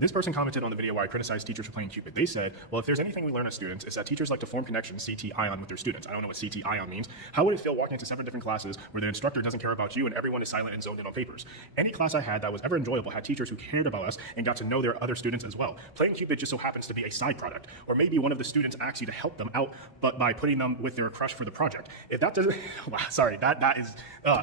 This person commented on the video where I criticized teachers for playing Cupid. They said, well, if there's anything we learn as students, it's that teachers like to form connections, CT ion, with their students. I don't know what CT ion means. How would it feel walking into 7 different classes where the instructor doesn't care about you and everyone is silent and zoned in on papers? Any class I had that was ever enjoyable had teachers who cared about us and got to know their other students as well. Playing Cupid just so happens to be a side product. Or maybe one of the students asks you to help them out, but by putting them with their crush for the project. If that doesn't,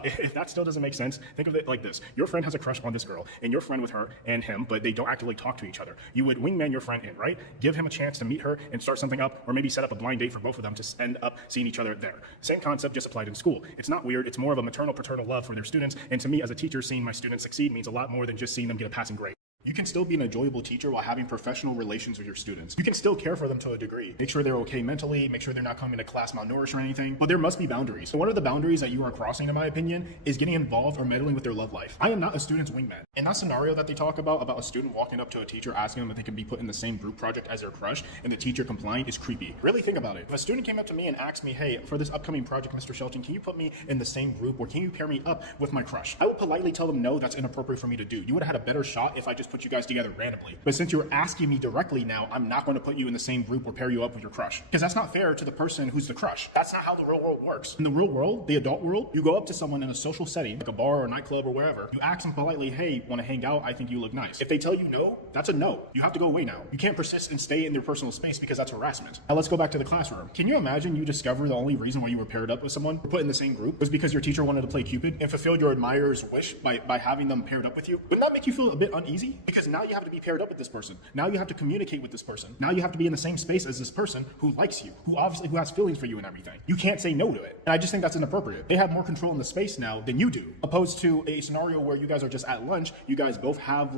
if that still doesn't make sense, think of it like this. Your friend has a crush on this girl, and you're friend with her and him, but they don't actively talk to each other. You would wingman your friend in, right? Give him a chance to meet her and start something up, or maybe set up a blind date for both of them to end up seeing each other there. Same concept, just applied in school. It's not weird, it's more of a maternal paternal love for their students, and to me as a teacher, seeing my students succeed means a lot more than just seeing them get a passing grade. You can still be an enjoyable teacher while having professional relations with your students. You can still care for them to a degree. Make sure they're okay mentally, make sure they're not coming to class malnourished or anything, but there must be boundaries. So one of the boundaries that you are crossing, in my opinion, is getting involved or meddling with their love life. I am not a student's wingman. In that scenario that they talk about a student walking up to a teacher asking them if they can be put in the same group project as their crush and the teacher complying is creepy. Really think about it. If a student came up to me and asked me, hey, for this upcoming project, Mr. Shelton, can you put me in the same group or can you pair me up with my crush? I would politely tell them no, that's inappropriate for me to do. You would have had a better shot if I just put you guys together randomly. But since you're asking me directly now, I'm not going to put you in the same group or pair you up with your crush. Because that's not fair to the person who's the crush. That's not how the real world works. In the real world, the adult world, you go up to someone in a social setting, like a bar or a nightclub or wherever. You ask them politely, hey, want to hang out? I think you look nice. If they tell you no, that's a no. You have to go away now. You can't persist and stay in their personal space because that's harassment. Now let's go back to the classroom. Can you imagine you discover the only reason why you were paired up with someone or put in the same group was because your teacher wanted to play Cupid and fulfilled your admirer's wish by having them paired up with you? Wouldn't that make you feel a bit uneasy? Because now you have to be paired up with this person. Now you have to communicate with this person. Now you have to be in the same space as this person who likes you, who has feelings for you and everything. You can't say no to it. And I just think that's inappropriate. They have more control in the space now than you do, opposed to a scenario where you guys are just at lunch, you guys both have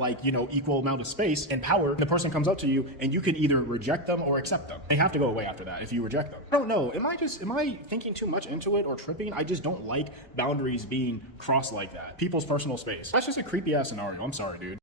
equal amount of space and power, and the person comes up to you and you can either reject them or accept them. They have to go away after that if you reject them. I don't know. Am I thinking too much into it or tripping? I just don't like boundaries being crossed like that. People's personal space. That's just a creepy ass scenario. I'm sorry, dude.